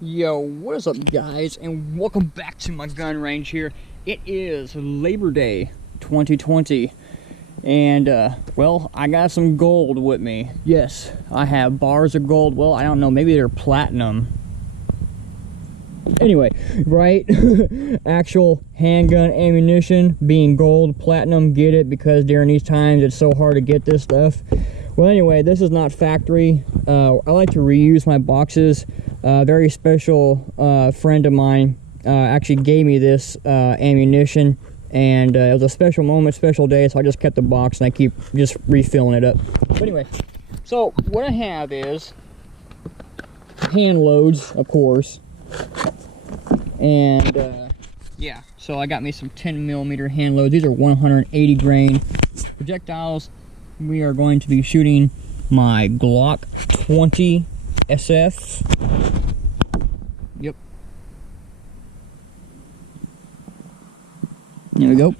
Yo, what is up guys, and welcome back to my gun range here. It is Labor Day 2020, and well, I got some gold with me. Yes, I have bars of gold. Well, I don't know, maybe they're platinum. Anyway, right? Actual handgun ammunition being gold, platinum, get it? Because during these times it's so hard to get this stuff. Well, anyway, this is not factory. I like to reuse my boxes. Very special friend of mine actually gave me this ammunition, and it was a special moment, special day, so I just kept the box and I keep just refilling it up. But anyway, so what I have is hand loads, of course, and yeah, so I got me some 10mm hand loads. These are 180 grain projectiles. We are going to be shooting my Glock 20 SF. Yep. There we go.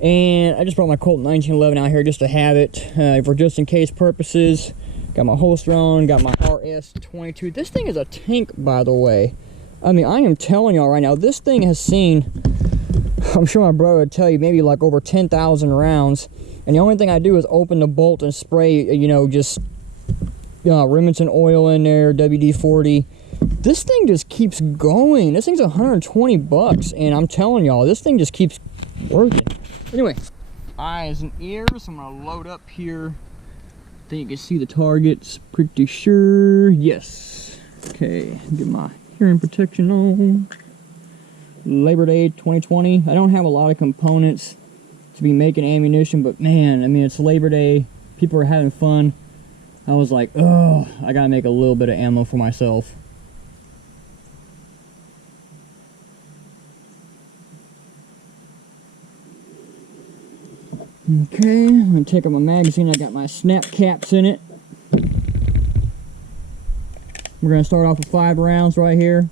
And I just brought my Colt 1911 out here just to have it for just in case purposes. Got my holster on, got my RS-22. This thing is a tank, by the way. I mean, I am telling y'all right now, this thing has seen, I'm sure my brother would tell you, maybe like over 10,000 rounds. And the only thing I do is open the bolt and spray, you know, just Remington oil in there, WD-40. This thing just keeps going. This thing's 120 bucks, and I'm telling y'all, this thing just keeps working. Anyway, eyes and ears. I'm gonna load up here. I think you can see the targets, pretty sure. Yes. Okay, get my hearing protection on. Labor Day 2020. I don't have a lot of components to be making ammunition, but man, I mean, it's Labor Day, people are having fun. I was like, oh, I gotta make a little bit of ammo for myself. Okay, I'm gonna take out my magazine. I got my snap caps in it. We're gonna start off with 5 rounds right here.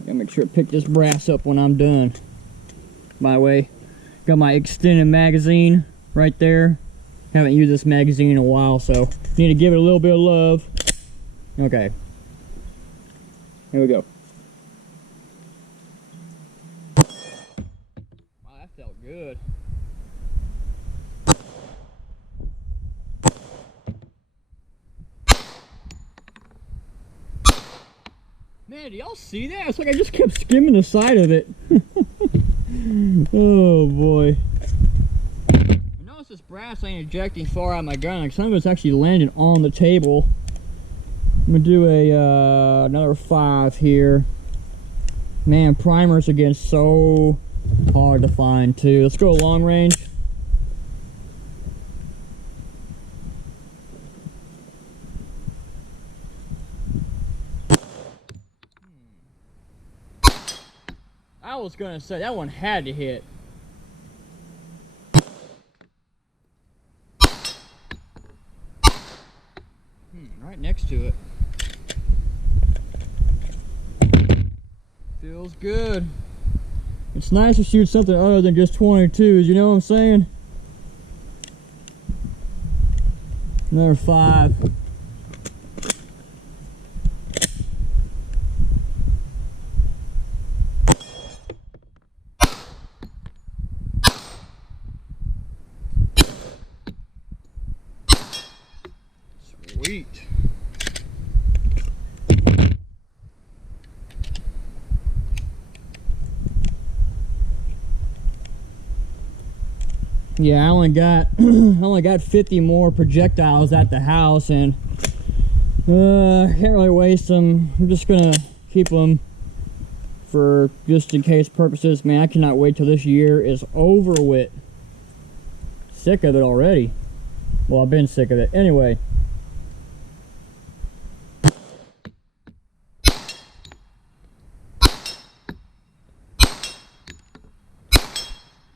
Gotta make sure I pick this brass up when I'm done. By the way, got my extended magazine right there. Haven't used this magazine in a while, so need to give it a little bit of love. Okay. Here we go. Wow, that felt good. Man, do y'all see that? It's like I just kept skimming the side of it. Oh boy. I notice this brass ain't ejecting far out of my gun. Like some of it's actually landing on the table. I'm gonna do a another 5 here. Man, primers again, so hard to find too. Let's go long range. I was gonna say that one had to hit. Right next to it. Feels good. It's nice to shoot something other than just 22s, you know what I'm saying? Another 5. Sweet. Yeah, I only got 50 more projectiles at the house, and I can't really waste them. I'm just gonna keep them for just in case purposes. Man, I cannot wait till this year is over with. Sick of it already. Well, I've been sick of it. Anyway.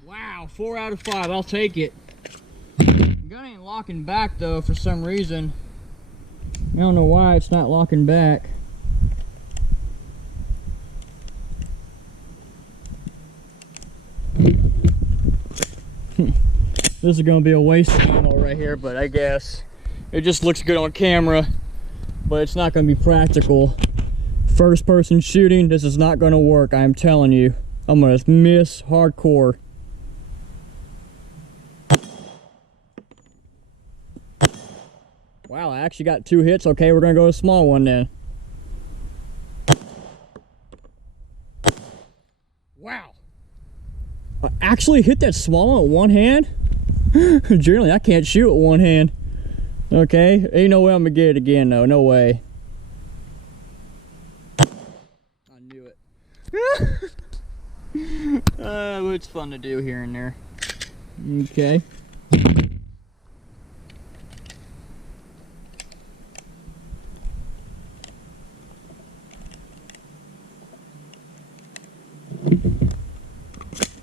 Wow, 4 out of 5. I'll take it. The gun ain't locking back though for some reason. I don't know why it's not locking back. This is going to be a waste of ammo right here, but I guess It just looks good on camera, but it's not going to be practical. First person shooting, this is not going to work, I'm telling you. I'm going to miss hardcore. Wow, I actually got 2 hits. Okay, we're going to go to a small one then. Wow. I actually hit that small one with one hand? Generally, I can't shoot with one hand. Okay, ain't no way I'm going to get it again though. No way. I knew it. It's fun to do here and there. Okay.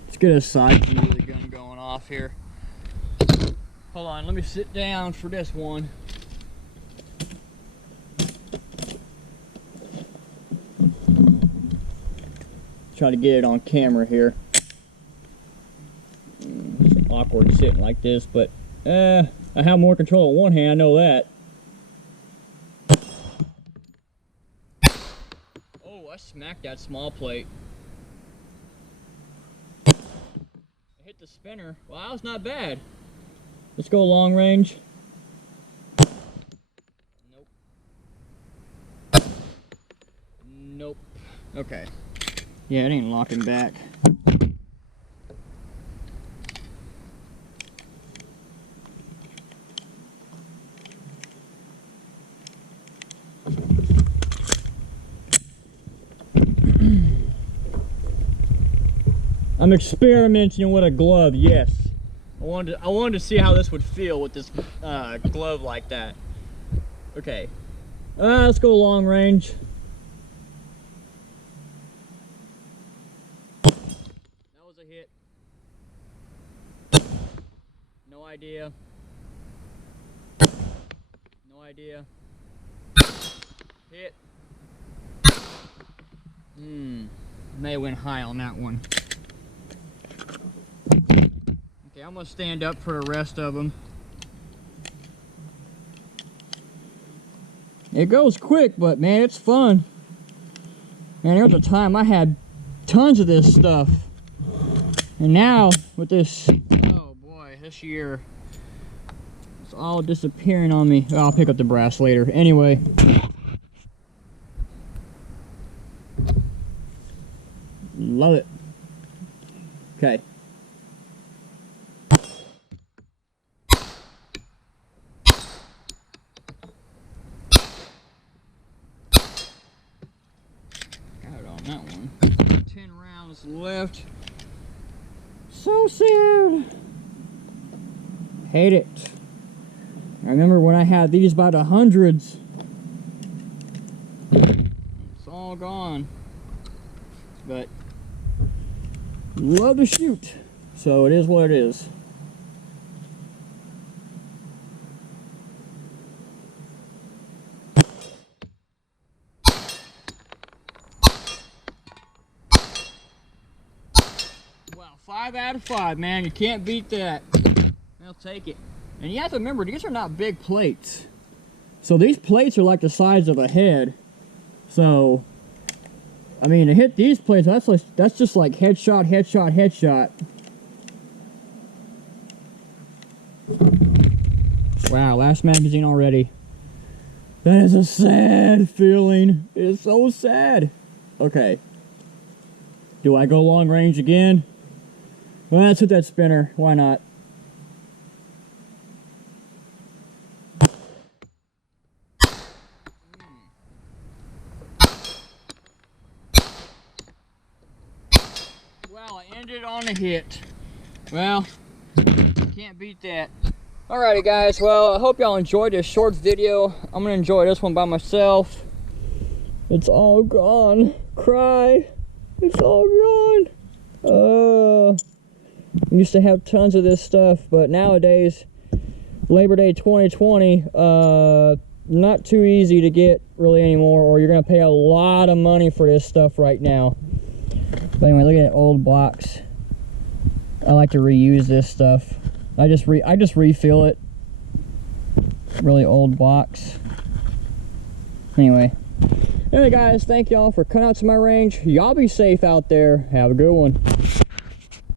Let's get a side view of the gun going off here. Hold on, let me sit down for this one. Try to get it on camera here. It's awkward sitting like this, but I have more control on one hand, I know that. Oh, I smacked that small plate. I hit the spinner. Well, that was not bad. Let's go long range. Nope. Nope. Okay. Yeah, it ain't locking back. I'm experimenting with a glove, yes. I wanted to see how this would feel with this glove like that. Okay. Let's go long range. That was a hit. No idea. No idea. Hit. May have went high on that one. Okay, I'm gonna stand up for the rest of them. It goes quick, but man, it's fun. Man, there was a time I had tons of this stuff. And now, with this, oh boy, this year, it's all disappearing on me. I'll pick up the brass later. Anyway. Love it. Okay. That one. 10 rounds left. So sad. Hate it. I remember when I had these by the hundreds. It's all gone. But love to shoot. So it is what it is. Wow, 5 out of 5, man. You can't beat that. I'll take it. And you have to remember, these are not big plates. So these plates are like the size of a head. So, I mean, to hit these plates, that's just like headshot, headshot, headshot. Wow, last magazine already. That is a sad feeling. It is so sad. Okay. Do I go long range again? Well, let's hit that spinner. Why not? Well, I ended on a hit. Well, can't beat that. Alrighty guys, well, I hope y'all enjoyed this short video. I'm gonna enjoy this one by myself. It's all gone. Cry. It's all gone. I used to have tons of this stuff, but nowadays, Labor Day 2020, not too easy to get really anymore, or you're gonna pay a lot of money for this stuff right now. But anyway, look at that old box. I like to reuse this stuff. I just refill it. really old box. Anyway guys, thank y'all for coming out to my range. Y'all be safe out there. Have a good one.